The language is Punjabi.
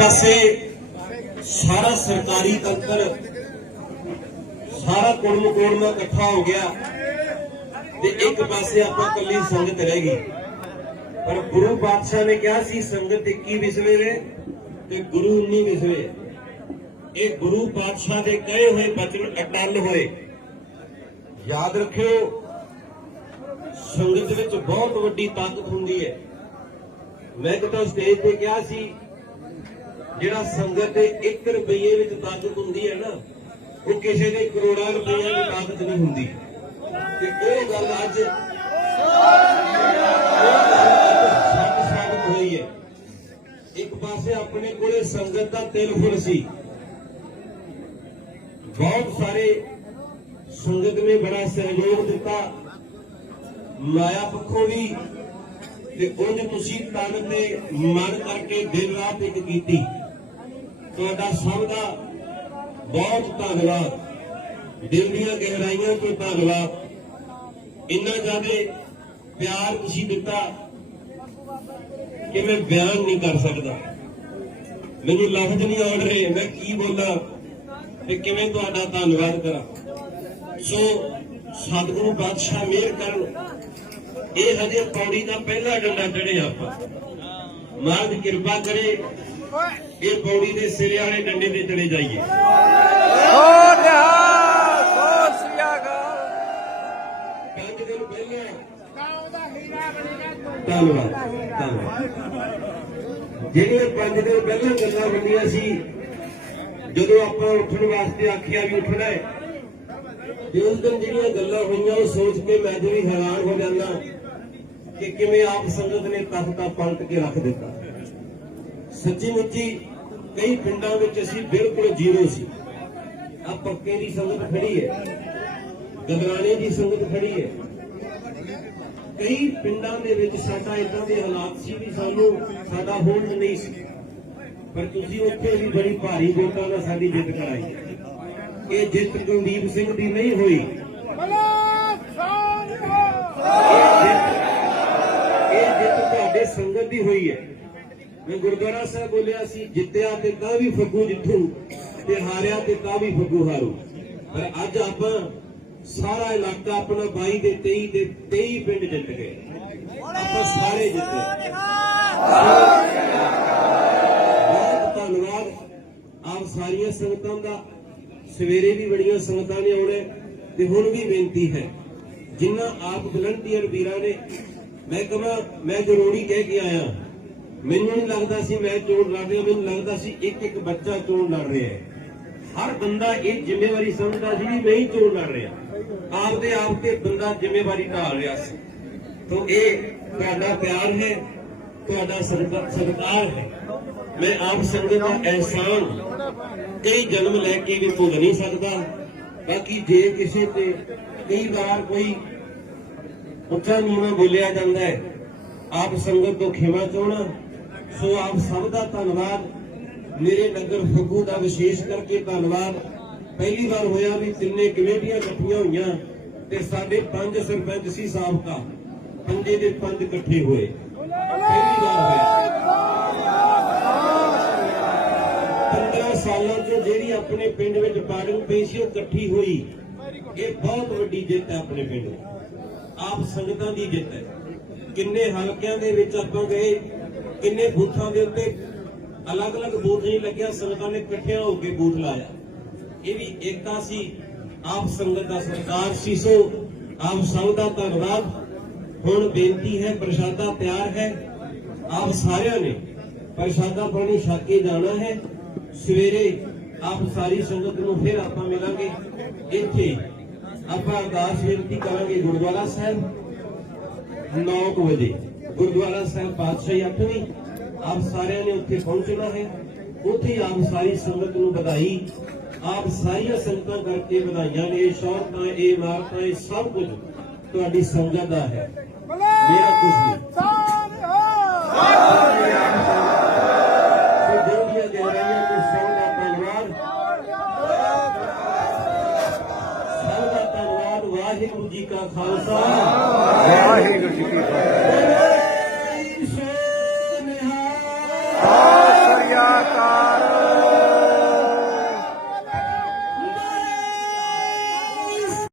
ਪਾਸੇ ਸਾਰਾ ਸਰਕਾਰੀ ਤੰਤਰ ਸਾਰਾ ਕੁੜਮ ਕੋੜਮਾ ਇਕੱਠਾ ਹੋ ਗਿਆ ਤੇ ਇੱਕ ਪਾਸੇ ਆਪਾਂ ਕੱਲੀ ਸੰਗਤ ਰਹਿ ਗਈ। ਪਰ ਗੁਰੂ ਪਾਤਸ਼ਾਹ ਨੇ ਕਿਹਾ ਸੀ, ਸੰਗਤ 21 ਵਿਸਵੇ ਵੇ ਤੇ ਗੁਰੂ 19 ਵਿਸਵੇ। ਇਹ ਗੁਰੂ ਪਾਤਸ਼ਾਹ ਦੇ ਕਹੇ ਹੋਏ ਬਚਨ ਅਟਲ ਹੋਏ। ਯਾਦ ਰੱਖਿਓ, ਸੰਗਤ ਵਿੱਚ ਬਹੁਤ ਵੱਡੀ ਤਾਕਤ ਹੁੰਦੀ ਹੈ। ਮੈਂ ਕਿਤੇ ਸਟੇਜ ਤੇ ਕਿਹਾ ਸੀ ਜਿਹੜਾ ਸੰਗਤ ਦੇ 1 ਰੁਪਏ ਵਿੱਚ ਤਾਕਤ ਹੁੰਦੀ ਹੈ ਨਾ, ਉਹ ਕਿਸੇ ਦੇ ਕਰੋੜਾਂ ਰੁਪਈਆਂ ਦੀ ਤਾਕਤ ਨਹੀਂ ਹੁੰਦੀ। ਤੇ ਉਹ ਗੱਲ ਅੱਜ ਸੱਚ ਸਾਬਤ ਹੋਈ ਹੈ। ਇੱਕ ਪਾਸੇ ਆਪਣੇ ਕੋਲੇ ਸੰਗਤ ਦਾ ਤਿਲ ਫੁੱਲ ਸੀ। ਬਹੁਤ ਸਾਰੇ ਸੰਗਤ ਨੇ ਬੜਾ ਸਹਿਯੋਗ ਦਿੱਤਾ। ਮਾਇਆ ਪੱਖੋਂ ਵੀ, ਤੇ ਉਹਨੇ ਤੁਸੀਂ ਤਨ ਤੇ ਮਨ ਕਰਕੇ ਦਿਨ ਰਾਤ ਇੱਕ ਕੀਤੀ। ਤੁਹਾਡਾ ਸਭ ਦਾ ਬਹੁਤ ਧੰਨਵਾਦ। ਦਿਲ ਦੀਆਂ ਗਹਿਰਾਈਆਂ ਤੋਂ ਧੰਨਵਾਦ। ਇੰਨਾ ਜ਼ਿਆਦਾ ਪਿਆਰ ਤੁਸੀਂ ਦਿੱਤਾ ਕਿ ਮੈਂ ਬਿਆਨ ਨਹੀਂ ਕਰ ਸਕਦਾ। ਮੈਨੂੰ ਲਫ਼ਜ਼ ਨਹੀਂ ਆਉਣ ਰਹੇ, ਮੈਂ ਕੀ ਬੋਲਾਂ ਤੇ ਕਿਵੇਂ ਤੁਹਾਡਾ ਧੰਨਵਾਦ ਕਰਾਂ। ਸੋ ਸਤਿਗੁਰੂ ਬਾਦਸ਼ਾਹ ਮਿਹਰ ਕਰਨ। ਇਹ ਹਜੇ ਪੌੜੀ ਦਾ ਪਹਿਲਾ ਡੰਡਾ ਚੜੇ ਆਪਾਂ। ਮਾਲਕ ਕਿਰਪਾ ਕਰੇ। ਇਹ ਪੌੜੀ ਦੇ ਸਿਰੇ ਵਾਲੇ ਡੰਡੇ ਤੇ ਚੜੇ ਜਾਈਏ। ਹੋ ਰਿਹਾ ਸੋ ਸਿਆਗਾ ਪੰਜ ਦਿਨ ਪਹਿਲਾਂ। ਧੰਨਵਾਦ। ਧੰਨਵਾਦ ਜਿਹੜੀਆਂ ਪੰਜ ਦਿਨ ਪਹਿਲਾਂ ਗੱਲਾਂ ਹੁੰਦੀਆਂ ਸੀ ਜਦੋਂ ਆਪਾਂ ਉੱਠਣ ਵਾਸਤੇ ਆਖਿਆ ਵੀ ਉੱਠਣਾ ਹੈ ਤੇ ਉਸ ਦਿਨ ਜਿਹੜੀਆਂ ਗੱਲਾਂ ਹੋਈਆਂ ਉਹ ਸੋਚ ਕੇ ਮੈਂ ਵੀ ਹੈਰਾਨ ਹੋ ਜਾਂਦਾ ਕਿ ਕਿਵੇਂ ਆਪ ਸੰਗਤ ਨੇ ਤਖਤਾ ਪਲਟ ਕੇ ਰੱਖ ਦਿੱਤਾ। ਸੱਚੀ ਮੁੱਚੀ ਕਈ ਪਿੰਡਾਂ ਵਿੱਚ ਅਸੀਂ ਬਿਲਕੁਲ ਜ਼ੀਰੋ ਸੀ। ਆ ਪੱਕੇ ਦੀ ਸੰਗਤ ਖੜੀ ਹੈ। ਗਦਰਾਣੇ ਦੀ ਸੰਗਤ ਖੜੀ ਹੈ। ਕਈ ਪਿੰਡਾਂ ਦੇ ਵਿੱਚ ਸਾਡਾ ਇਦਾਂ ਦੇ ਹਾਲਾਤ ਸੀ ਵੀ ਸਾਨੂੰ ਸਾਡਾ ਹੋਲਡ ਨਹੀਂ ਸੀ। ਪਰ ਤੁਸੀਂ ਉੱਥੇ ਵੀ ਬੜੀ ਭਾਰੀ ਵੋਟਾਂ ਨਾਲ ਸਾਡੀ ਜਿੱਤ ਕਰਾਈ ਇਹ ਜਿੱਤ ਕੁਲਦੀਪ ਸਿੰਘ ਦੀ ਨਹੀਂ ਹੋਈ। ਇਹ ਜਿੱਤ ਇਹ ਜਿੱਤ ਤੁਹਾਡੇ ਸੰਗਤ ਦੀ ਹੋਈ ਹੈ। ਮੈਂ ਗੁਰਦੁਆਰਾ ਸਾਹਿਬ ਬੋਲਿਆ ਸੀ, ਜਿੱਤਿਆ ਤੇ ਤਾਂ ਵੀ ਫੱਗੂ ਜਿੱਥੂ ਤੇ ਹਾਰਿਆ ਤੇ ਤਾਂ ਵੀ ਫੱਗੂ ਹਾਰੂ। ਪਰ ਅੱਜ ਆਪਾਂ ਸਾਰਾ ਇਲਾਕਾ ਆਪਣਾ 22 ਦੇ 23 ਦੇ 23 ਪਿੰਡ ਜਿੱਤ ਗਏ। ਆਪਾਂ ਸਾਰੇ ਜਿੱਤੇ। ਬਹੁਤ ਧੰਨਵਾਦ। ਆਪ ਸਾਰੀਆਂ ਸੰਗਤਾਂ ਦਾ। ਸਵੇਰੇ ਵੀ ਬੜੀਆਂ ਸੰਗਤਾਂ ਨੇ ਆਉਣਾ ਤੇ ਹੁਣ ਵੀ ਬੇਨਤੀ ਹੈ। ਜਿਨ੍ਹਾਂ ਆਪ ਵਲੰਟੀਅਰ ਵੀਰਾਂ ਨੇ, ਮੈਂ ਕਹਾਂ, ਮੈਂ ਜ਼ਰੂਰੀ ਕਹਿ ਕੇ ਆਇਆ ਮੈਨੂੰ ਨਹੀਂ ਲੱਗਦਾ ਸੀ ਮੈਂ ਚੋਣ ਲੜ ਰਿਹਾ, ਮੈਨੂੰ ਲੱਗਦਾ ਸੀ ਇੱਕ ਇੱਕ ਬੱਚਾ ਚੋਣ ਲੜ ਰਿਹਾ ਹੈ। ਹਰ ਬੰਦਾ ਇਹ ਜ਼ਿੰਮੇਵਾਰੀ ਸਮਝਦਾ ਸੀ ਵੀ ਮੈਂ ਚੋਣ ਲੜ ਰਿਹਾ। ਆਪਦੇ ਆਪ ਤੇ ਬੰਦਾ ਜ਼ਿੰਮੇਵਾਰੀ ਢਾਲ ਰਿਹਾ ਸੀ। ਤੋਂ ਇਹ ਤੁਹਾਡਾ ਪਿਆਰ ਹੈ, ਤੁਹਾਡਾ ਸਦਕਾ- ਹੈ। ਮੈਂ ਆਪ ਸੰਗਤ ਦਾ ਅਹਿਸਾਨ ਕਈ ਜਨਮ ਲੈ ਕੇ ਵੀ ਭੁੱਲ ਨਹੀਂ ਸਕਦਾ। ਬਾਕੀ ਜੇ ਕਿਸੇ ਤੇ ਕਈ ਵਾਰ ਕੋਈ ਉੱਚਾ ਨੀਵਾਂ ਬੋਲਿਆ ਜਾਂਦਾ ਹੈ, ਆਪ ਸੰਗਤ ਤੋਂ ਖਿਮਾ ਚਾਹਣਾ ਸੋ ਆਪ ਸਭ ਦਾ ਧੰਨਵਾਦ। ਮੇਰੇ ਨਗਰ ਫੱਗੂ ਦਾ ਵਿਸ਼ੇਸ਼ ਕਰਕੇ ਧੰਨਵਾਦ। ਪਹਿਲੀ ਵਾਰ ਹੋਇਆ ਵੀ ਤਿੰਨੇ ਕਮੇਟੀਆਂ ਇਕੱਠੀਆਂ ਹੋਈਆਂ ਤੇ ਸਾਡੇ ਪੰਜ ਸਰਪੰਚ ਸੀ ਸਾਬਕਾ। ਪੰਜੇ ਦੇ ਪੰਜ ਇਕੱਠੇ ਹੋਏ। ਪਹਿਲੀ ਵਾਰ ਹੋਇਆ। 15 ਸਾਲਾਂ ਤੋਂ ਜਿਹੜੀ ਆਪਣੇ ਪਿੰਡ ਵਿੱਚ ਪਾਰਟੀ ਪਈ ਸੀ, ਉਹ ਇਕੱਠੀ ਹੋਈ। ਇਹ ਬਹੁਤ ਵੱਡੀ ਜਿੱਤ ਹੈ ਆਪਣੇ ਪਿੰਡ ਆਪ ਸੰਗਤਾਂ ਦੀ ਜਿੱਤ ਹੈ। ਕਿੰਨੇ ਹਲਕਿਆਂ ਦੇ ਵਿੱਚ ਆਪਾਂ ਗਏ। ਕਿੰਨੇ ਬੂਥਾਂ ਦੇ ਉੱਤੇ ਅਲੱਗ-ਅਲੱਗ ਬੂਥ ਨਹੀਂ ਲੱਗਿਆ, ਸੰਗਤਾਂ ਨੇ ਇਕੱਠਿਆਂ ਹੋ ਕੇ ਬੂਥ ਲਾਇਆ। ਇਹ ਵੀ ਏਕਤਾ ਸੀ। ਆਪ ਸੰਗਤ ਦਾ ਸਰਕਾਰ ਸੀ ਸੋ, ਆਪ ਸਭ ਦਾ ਧੰਨਵਾਦ। ਹੁਣ ਬੇਨਤੀ ਹੈ, ਪ੍ਰਸ਼ਾਦਾ ਤਿਆਰ ਹੈ। ਆਪ ਸਾਰਿਆਂ ਨੇ ਪ੍ਰਸ਼ਾਦਾ ਪਾਣੀ ਛਕ ਕੇ ਜਾਣਾ ਹੈ। ਸਵੇਰੇ ਆਪ ਸਾਰੀ ਸੰਗਤ ਨੂੰ ਫਿਰ ਆਪਾਂ ਮਿਲਾਂਗੇ। ਇੱਥੇ ਆਪਾਂ ਅਰਦਾਸ ਬੇਨਤੀ ਕਰਾਂਗੇ ਗੁਰਦੁਆਰਾ ਸਾਹਿਬ 9 ਵਜੇ। ਗੁਰਦੁਆਰਾ ਸਾਹਿਬ ਪਾਤਸ਼ਾਹੀ ਅੱਠਵੀਂ ਆਪ ਸਾਰਿਆਂ ਨੇ ਉੱਥੇ ਪਹੁੰਚਣਾ ਹੈ। ਉੱਥੇ ਆਪ ਸਾਰੀ ਸੰਗਤ ਨੂੰ ਵਧਾਈ। ਆਪ ਸਾਰੀਆਂ ਸੰਗਤਾਂ ਕਰਕੇ ਵਧਾਈਆਂ ਨੇ। ਇਹ ਸ਼ੌਹਰਤਾਂ ਇਹ ਇਮਾਰਤਾਂ ਇਹ ਸਭ ਕੁਝ ਤੁਹਾਡੀ ਸੰਗਤ ਦਾ ਹੈ। ਮੇਰਾ ਕੁਝ ਨਹੀਂ। ਧੰਨਵਾਦ। ਸਭ ਦਾ ਧੰਨਵਾਦ। ਵਾਹਿਗੁਰੂ ਜੀ ਕਾ ਖਾਲਸਾ।